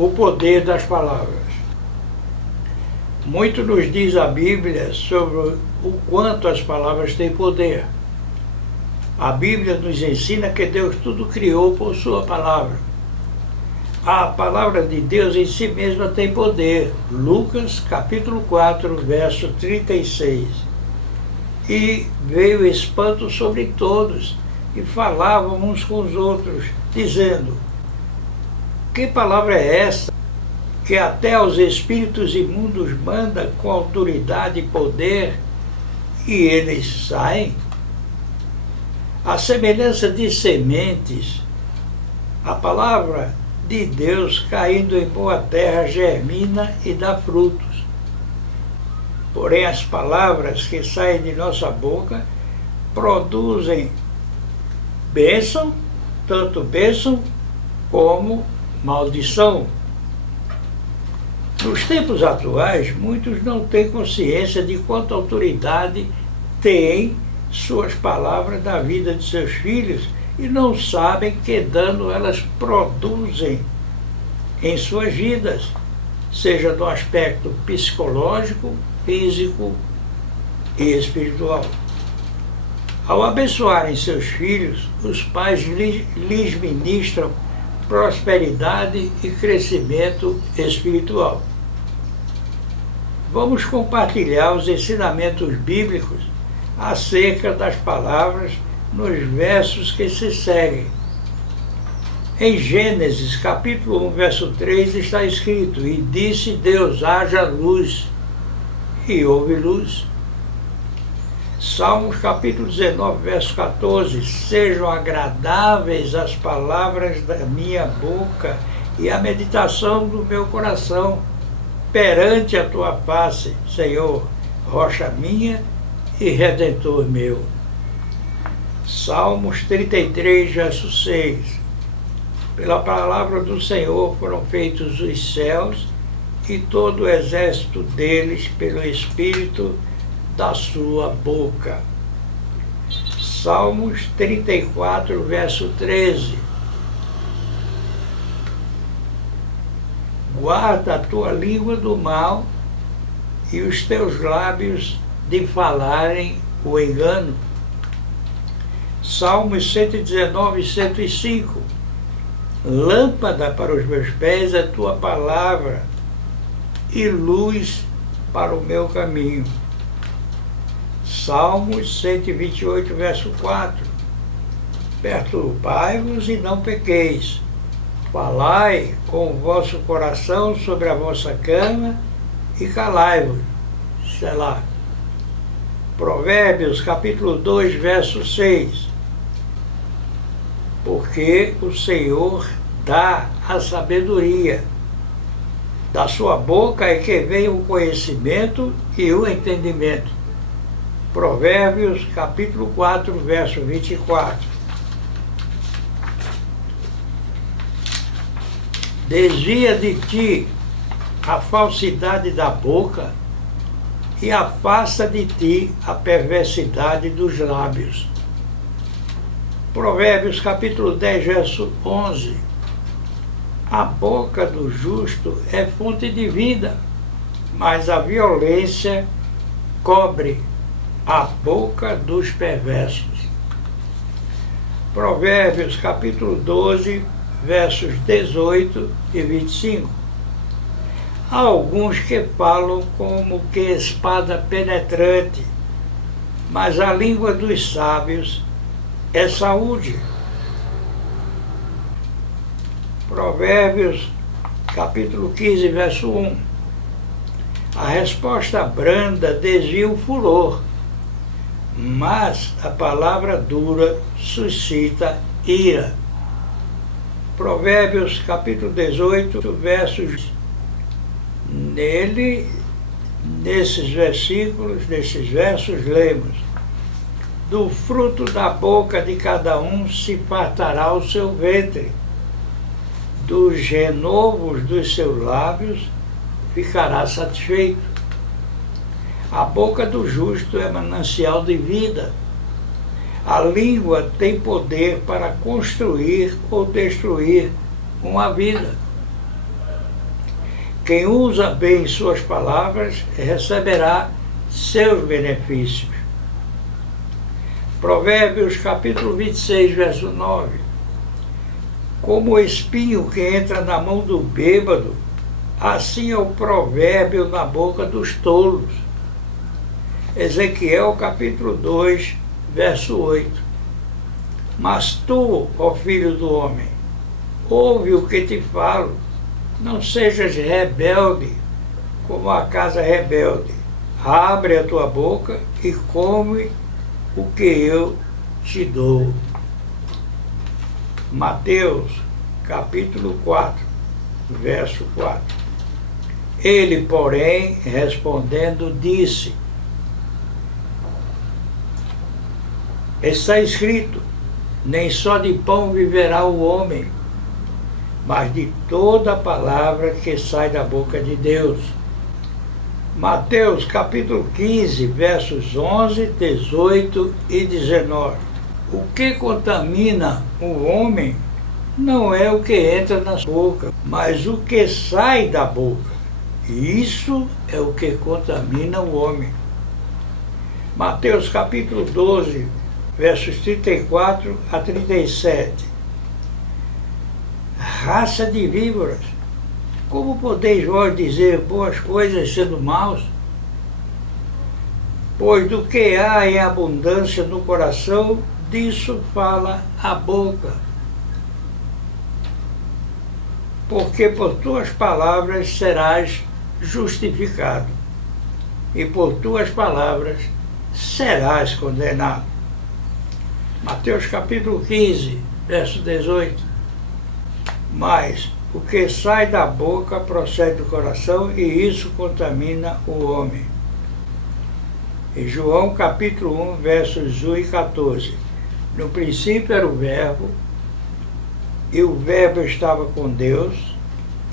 O poder das palavras. Muito nos diz a Bíblia sobre o quanto as palavras têm poder. A Bíblia nos ensina que Deus tudo criou por sua palavra. A palavra de Deus em si mesma tem poder. Lucas capítulo 4, verso 36. E veio espanto sobre todos, e falavam uns com os outros, dizendo: que palavra é essa, que até aos espíritos imundos manda com autoridade e poder, e eles saem? A semelhança de sementes, a palavra de Deus caindo em boa terra germina e dá frutos. Porém, as palavras que saem de nossa boca produzem bênção, tanto bênção como maldição. Nos tempos atuais, muitos não têm consciência de quanta autoridade têm suas palavras na vida de seus filhos e não sabem que dano elas produzem em suas vidas, seja no aspecto psicológico, físico e espiritual. Ao abençoarem seus filhos, os pais lhes ministram prosperidade e crescimento espiritual. Vamos compartilhar os ensinamentos bíblicos acerca das palavras nos versos que se seguem. Em Gênesis, capítulo 1, verso 3, está escrito: e disse Deus, haja luz, e houve luz. Salmos, capítulo 19, verso 14, sejam agradáveis as palavras da minha boca e a meditação do meu coração perante a tua face, Senhor, rocha minha e redentor meu. Salmos 33, verso 6. Pela palavra do Senhor foram feitos os céus e todo o exército deles pelo Espírito da sua boca. Salmos 34, verso 13. Guarda a tua língua do mal e os teus lábios de falarem o engano. Salmos 119, 105. Lâmpada para os meus pés é a tua palavra e luz para o meu caminho. Salmos 128, verso 4. Perturbai-vos e não pequeis. Falai com o vosso coração sobre a vossa cama e calai-vos. Selá. Provérbios, capítulo 2, verso 6. Porque o Senhor dá a sabedoria. Da sua boca é que vem o conhecimento e o entendimento. Provérbios, capítulo 4, verso 24. Desvia de ti a falsidade da boca e afasta de ti a perversidade dos lábios. Provérbios, capítulo 10, verso 11. A boca do justo é fonte de vida, mas a violência cobre a boca dos perversos. Provérbios, capítulo 12, versos 18 e 25. Há alguns que falam como que espada penetrante, mas a língua dos sábios é saúde. Provérbios, capítulo 15, verso 1. A resposta branda desvia o furor, mas a palavra dura suscita ira. Provérbios, capítulo 18, versos. Nesses versos, lemos: do fruto da boca de cada um se fartará o seu ventre, dos renovos dos seus lábios ficará satisfeito. A boca do justo é manancial de vida. A língua tem poder para construir ou destruir uma vida. Quem usa bem suas palavras receberá seus benefícios. Provérbios capítulo 26, verso 9. Como o espinho que entra na mão do bêbado, assim é o provérbio na boca dos tolos. Ezequiel capítulo 2, verso 8. Mas tu, ó filho do homem, ouve o que te falo, não sejas rebelde como a casa rebelde. Abre a tua boca e come o que eu te dou. Mateus capítulo 4, verso 4. Ele, porém, respondendo, disse: está escrito, nem só de pão viverá o homem, mas de toda a palavra que sai da boca de Deus. Mateus capítulo 15, versos 11, 18 e 19. O que contamina o homem não é o que entra na boca, mas o que sai da boca. Isso é o que contamina o homem. Mateus capítulo 12, versos 34 a 37. Raça de víboras, como podeis vós dizer boas coisas sendo maus? Pois do que há em abundância no coração, disso fala a boca. Porque por tuas palavras serás justificado, e por tuas palavras serás condenado. Mateus capítulo 15, verso 18. Mas o que sai da boca procede do coração, e isso contamina o homem. Em João capítulo 1, versos 1 e 14. No princípio era o Verbo, e o Verbo estava com Deus,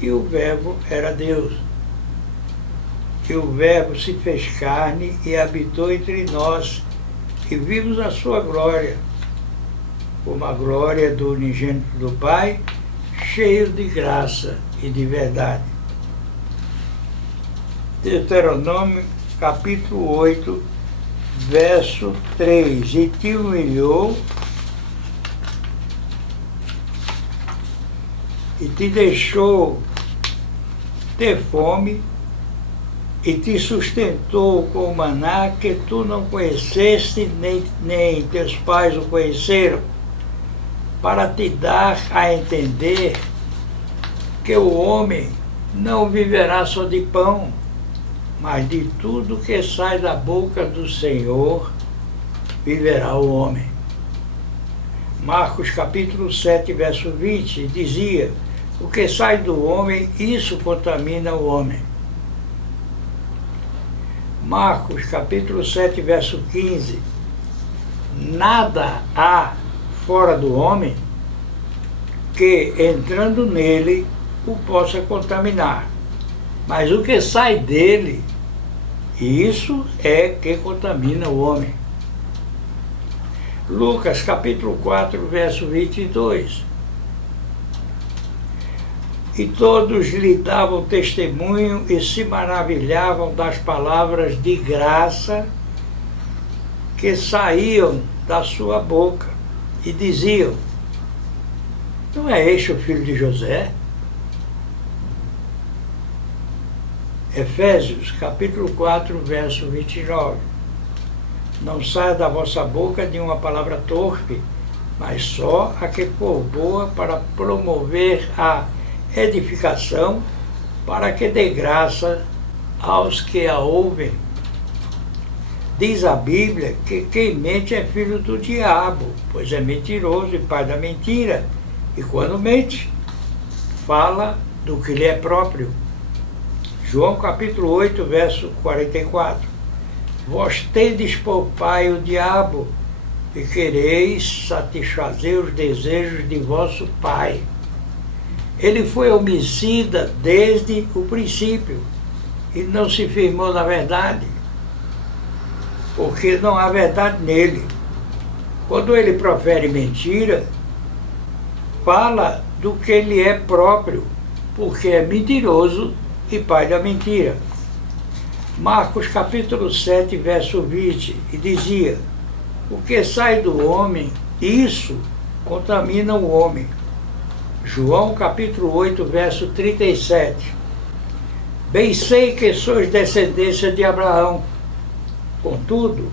e o Verbo era Deus. E o Verbo se fez carne e habitou entre nós, e vimos a sua glória, como a glória do unigênito do Pai, cheio de graça e de verdade. Deuteronômio capítulo 8, verso 3. E te humilhou e te deixou ter fome, e te sustentou com o maná que tu não conheceste, nem teus pais o conheceram, para te dar a entender que o homem não viverá só de pão, mas de tudo que sai da boca do Senhor viverá o homem. Marcos capítulo 7, verso 20, dizia: o que sai do homem, isso contamina o homem. Marcos capítulo 7, verso 15, nada há fora do homem que, entrando nele, o possa contaminar, mas o que sai dele, isso é que contamina o homem. Lucas capítulo 4, verso 22. E todos lhe davam testemunho e se maravilhavam das palavras de graça que saíam da sua boca, e diziam: não é este o filho de José? Efésios capítulo 4, verso 29. Não saia da vossa boca nenhuma palavra torpe, mas só a que for boa para promover a edificação, para que dê graça aos que a ouvem. Diz a Bíblia que quem mente é filho do diabo, pois é mentiroso e pai da mentira, e quando mente, fala do que lhe é próprio. João capítulo 8, verso 44. Vós tendes por pai o diabo, e quereis satisfazer os desejos de vosso pai. Ele foi homicida desde o princípio, e não se firmou na verdade, porque não há verdade nele. Quando ele profere mentira, fala do que lhe é próprio, porque é mentiroso e pai da mentira. Marcos capítulo 7, verso 20, e dizia: o que sai do homem, isso contamina o homem. João capítulo 8, verso 37. Bem sei que sois descendência de Abraão, contudo,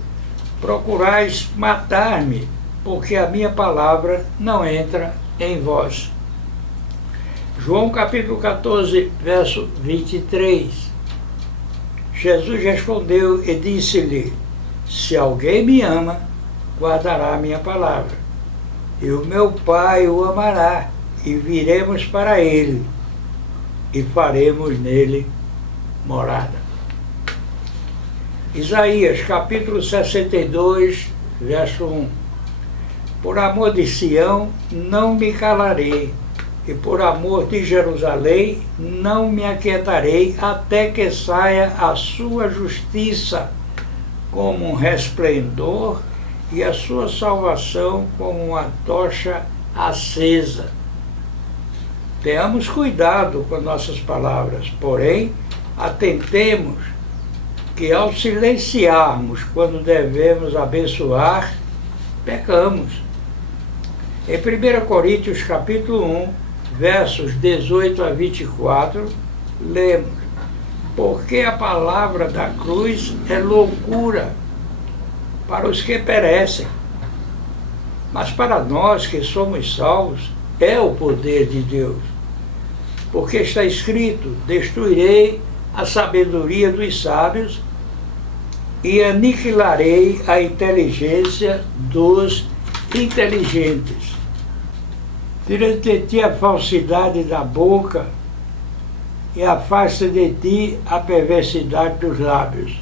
procurais matar-me, porque a minha palavra não entra em vós. João capítulo 14, verso 23. Jesus respondeu e disse-lhe: se alguém me ama, guardará a minha palavra, e o meu Pai o amará, e viremos para ele, e faremos nele morada. Isaías capítulo 62, verso 1. Por amor de Sião não me calarei, e por amor de Jerusalém não me aquietarei, até que saia a sua justiça como um resplendor e a sua salvação como uma tocha acesa. Tenhamos cuidado com nossas palavras, porém, atentemos que ao silenciarmos quando devemos abençoar, pecamos. Em 1 Coríntios capítulo 1, versos 18 a 24, lemos: porque a palavra da cruz é loucura para os que perecem, mas para nós que somos salvos é o poder de Deus. Porque está escrito: destruirei a sabedoria dos sábios e aniquilarei a inteligência dos inteligentes. Tira de ti a falsidade da boca e afasta de ti a perversidade dos lábios.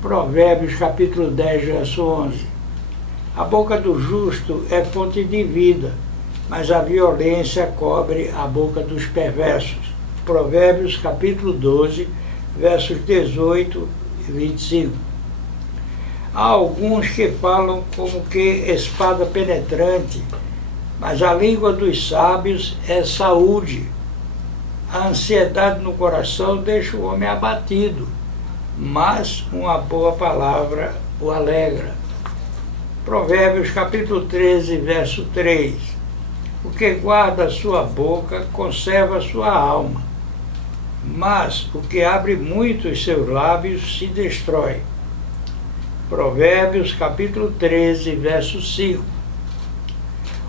Provérbios capítulo 10, verso 11. A boca do justo é fonte de vida, mas a violência cobre a boca dos perversos. Provérbios capítulo 12, versos 18 e 25. Há alguns que falam como que espada penetrante, mas a língua dos sábios é saúde. A ansiedade no coração deixa o homem abatido, mas uma boa palavra o alegra. Provérbios capítulo 13, verso 3. O que guarda a sua boca conserva a sua alma, mas o que abre muito os seus lábios se destrói. Provérbios capítulo 13, verso 5.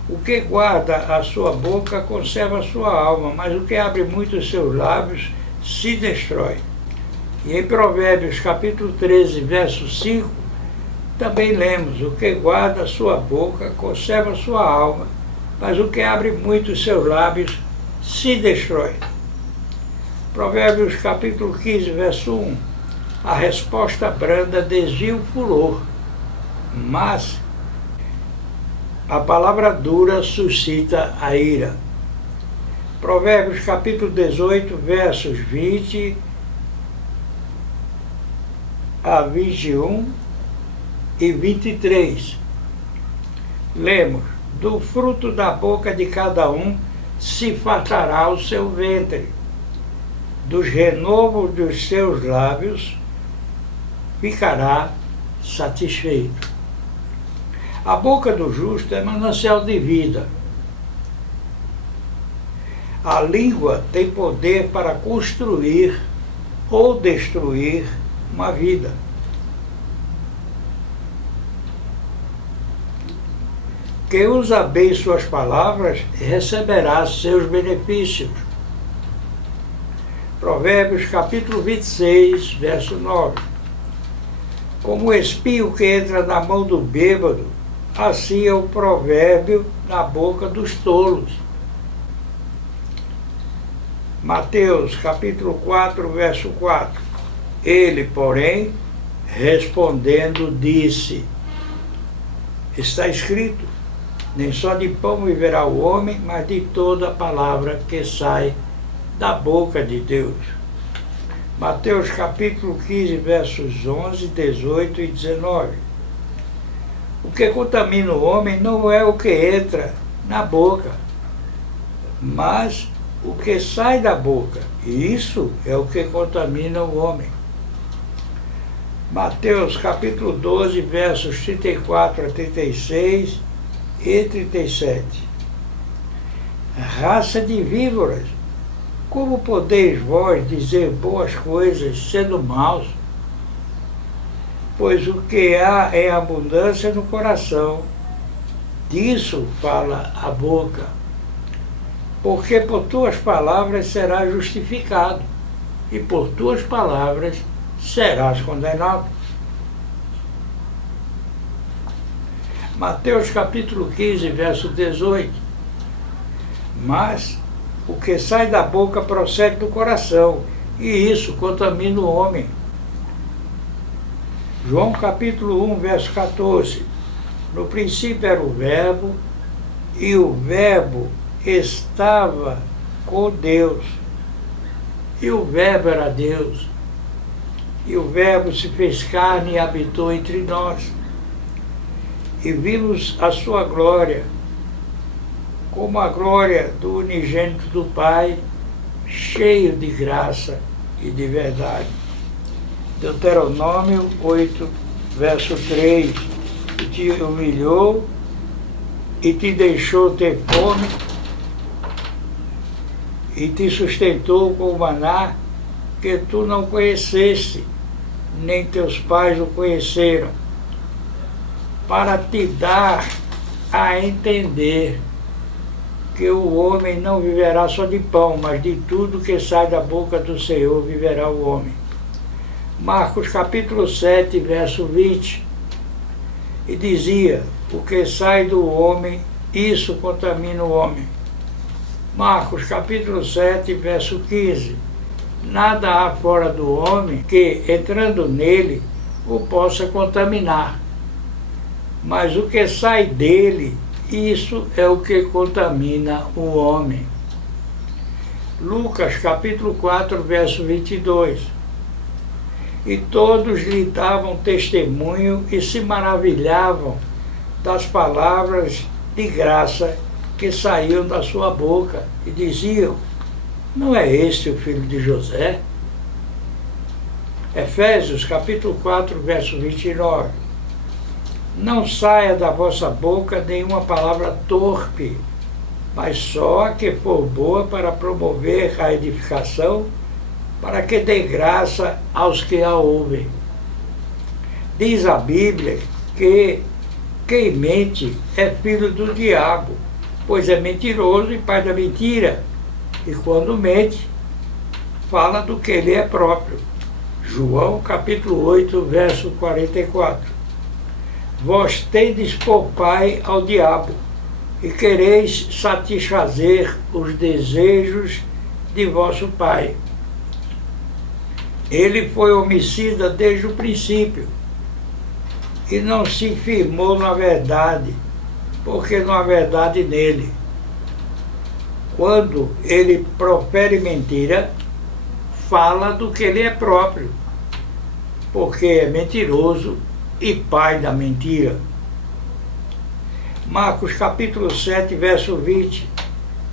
O que guarda a sua boca conserva a sua alma, mas o que abre muito os seus lábios se destrói. E em Provérbios capítulo 13, verso 5, também lemos: o que guarda a sua boca conserva a sua alma, mas o que abre muito os seus lábios se destrói. Provérbios capítulo 15, verso 1. A resposta branda desvia o furor, mas a palavra dura suscita a ira. Provérbios capítulo 18, versos 20 a 21 e 23. Lemos: do fruto da boca de cada um se fartará o seu ventre, dos renovos dos seus lábios ficará satisfeito. A boca do justo é manancial de vida. A língua tem poder para construir ou destruir uma vida. Quem usa bem suas palavras receberá seus benefícios. Provérbios capítulo 26, verso 9. Como o espinho que entra na mão do bêbado, assim é o provérbio na boca dos tolos. Mateus capítulo 4, verso 4. Ele, porém, respondendo, disse: está escrito, nem só de pão viverá o homem, mas de toda a palavra que sai da boca de Deus. Mateus capítulo 15, versos 11, 18 e 19. O que contamina o homem não é o que entra na boca, mas o que sai da boca, e isso é o que contamina o homem. Mateus capítulo 12, versos 34 a 36 e 37. Raça de víboras, como podeis vós dizer boas coisas sendo maus? Pois o que há é abundância no coração, disso fala a boca. Porque por tuas palavras serás justificado, e por tuas palavras serás condenado. Mateus capítulo 15, verso 18. Mas o que sai da boca procede do coração, e isso contamina o homem. João capítulo 1, verso 14. No princípio era o Verbo, e o Verbo estava com Deus, e o Verbo era Deus. E o Verbo se fez carne e habitou entre nós. E vimos a sua glória, como a glória do unigênito do Pai, cheio de graça e de verdade. Deuteronômio 8, verso 3. E te humilhou e te deixou ter fome e te sustentou com o maná que tu não conheceste, nem teus pais o conheceram, para te dar a entender que o homem não viverá só de pão, mas de tudo que sai da boca do Senhor viverá o homem. Marcos capítulo 7, verso 20. E dizia, o que sai do homem, isso contamina o homem. Marcos capítulo 7, verso 15. Nada há fora do homem que, entrando nele, o possa contaminar. Mas o que sai dele, isso é o que contamina o homem. Lucas capítulo 4, verso 22. E todos lhe davam testemunho e se maravilhavam das palavras de graça que saíam da sua boca, e diziam, não é este o filho de José? Efésios capítulo 4, verso 29. Não saia da vossa boca nenhuma palavra torpe, mas só a que for boa para promover a edificação, para que dê graça aos que a ouvem. Diz a Bíblia que quem mente é filho do diabo, pois é mentiroso e pai da mentira, e quando mente, fala do que ele é próprio. João capítulo 8, verso 44. Vós tendes por pai ao diabo, e quereis satisfazer os desejos de vosso pai. Ele foi homicida desde o princípio, e não se firmou na verdade, porque não há verdade nele. Quando ele profere mentira, fala do que ele é próprio, porque é mentiroso e pai da mentira. Marcos capítulo 7, verso 20,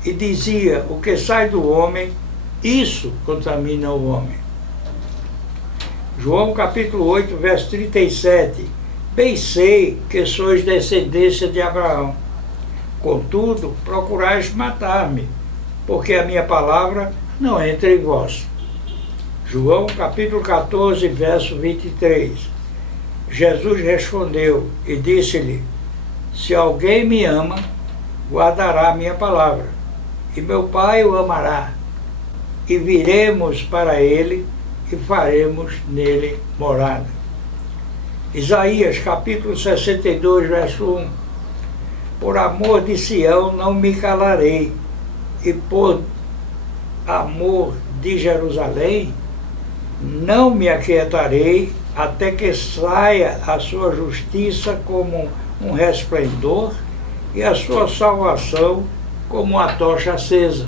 e dizia, o que sai do homem, isso contamina o homem. João capítulo 8, verso 37, bem sei que sois descendência de Abraão, contudo procurais matar-me, porque a minha palavra não entra em vós. João capítulo 14, verso 23. Jesus respondeu e disse-lhe, se alguém me ama, guardará a minha palavra, e meu Pai o amará, e viremos para ele e faremos nele morada. Isaías capítulo 62, verso 1. Por amor de Sião não me calarei, e por amor de Jerusalém não me aquietarei, até que saia a sua justiça como um resplendor e a sua salvação como a tocha acesa.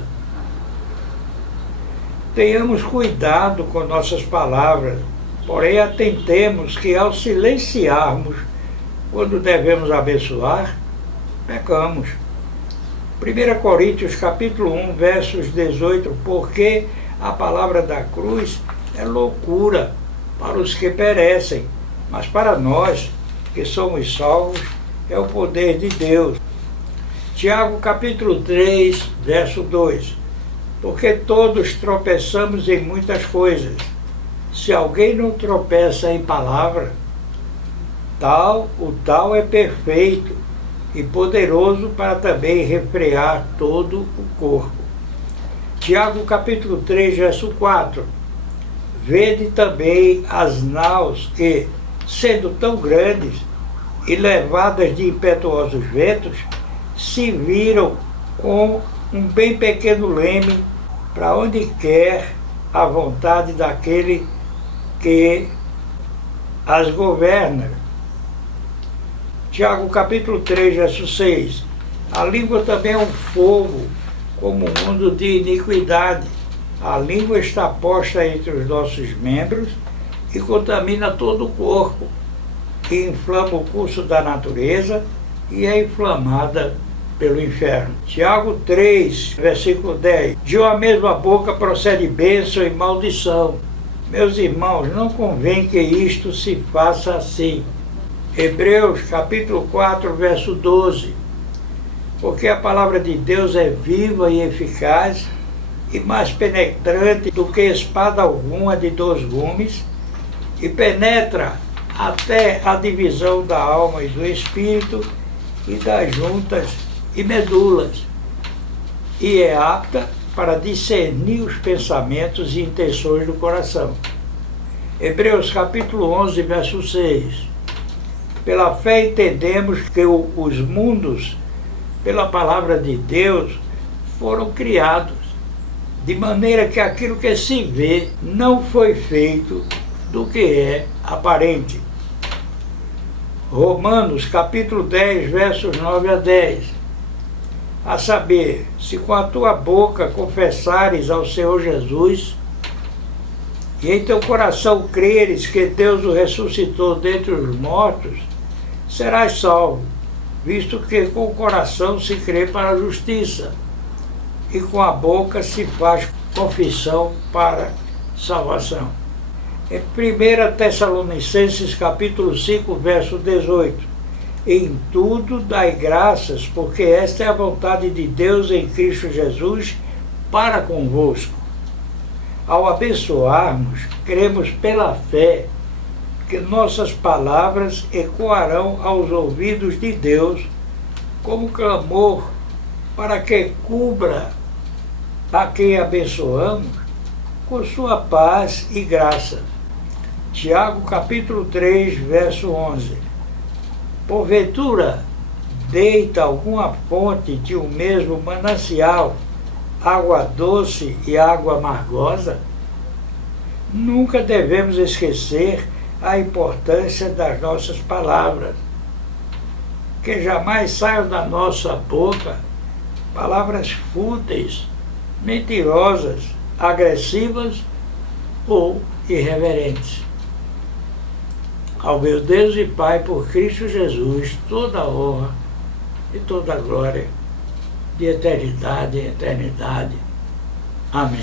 Tenhamos cuidado com nossas palavras, porém atentemos que ao silenciarmos quando devemos abençoar, pecamos. 1 Coríntios capítulo 1, versos 18, porque a palavra da cruz é loucura para os que perecem, mas para nós que somos salvos é o poder de Deus. Tiago capítulo 3, verso 2, porque todos tropeçamos em muitas coisas. Se alguém não tropeça em palavra, o tal é perfeito e poderoso para também refrear todo o corpo. Tiago capítulo 3, verso 4. Vede também as naus que, sendo tão grandes e levadas de impetuosos ventos, se viram com um bem pequeno leme para onde quer a vontade daquele que as governa. Tiago capítulo 3, verso 6. A língua também é um fogo, como um mundo de iniquidade. A língua está posta entre os nossos membros e contamina todo o corpo, e inflama o curso da natureza e é inflamada pelo inferno. Tiago 3, versículo 10. De uma mesma boca procede bênção e maldição. Meus irmãos, não convém que isto se faça assim. Hebreus capítulo 4, verso 12. Porque a palavra de Deus é viva e eficaz e mais penetrante do que espada alguma de 2 gumes, e penetra até a divisão da alma e do espírito e das juntas e medulas, e é apta para discernir os pensamentos e intenções do coração. Hebreus capítulo 11, verso 6. Pela fé entendemos que os mundos, pela palavra de Deus, foram criados, de maneira que aquilo que se vê não foi feito do que é aparente. Romanos capítulo 10, versos 9 a 10. A saber, se com a tua boca confessares ao Senhor Jesus, e em teu coração creres que Deus o ressuscitou dentre os mortos, serás salvo, visto que com o coração se crê para a justiça, e com a boca se faz confissão para salvação. Em 1 Tessalonicenses capítulo 5, verso 18. Em tudo dai graças, porque esta é a vontade de Deus em Cristo Jesus para convosco. Ao abençoarmos, cremos pela fé que nossas palavras ecoarão aos ouvidos de Deus como clamor para que cubra a quem abençoamos com sua paz e graça. Tiago capítulo 3, verso 11. Porventura, deita alguma fonte de um mesmo manancial, água doce e água amargosa? Nunca devemos esquecer a importância das nossas palavras, que jamais saiam da nossa boca palavras fúteis, mentirosas, agressivas ou irreverentes. Ao meu Deus e Pai, por Cristo Jesus, toda a honra e toda a glória, de eternidade em eternidade. Amém.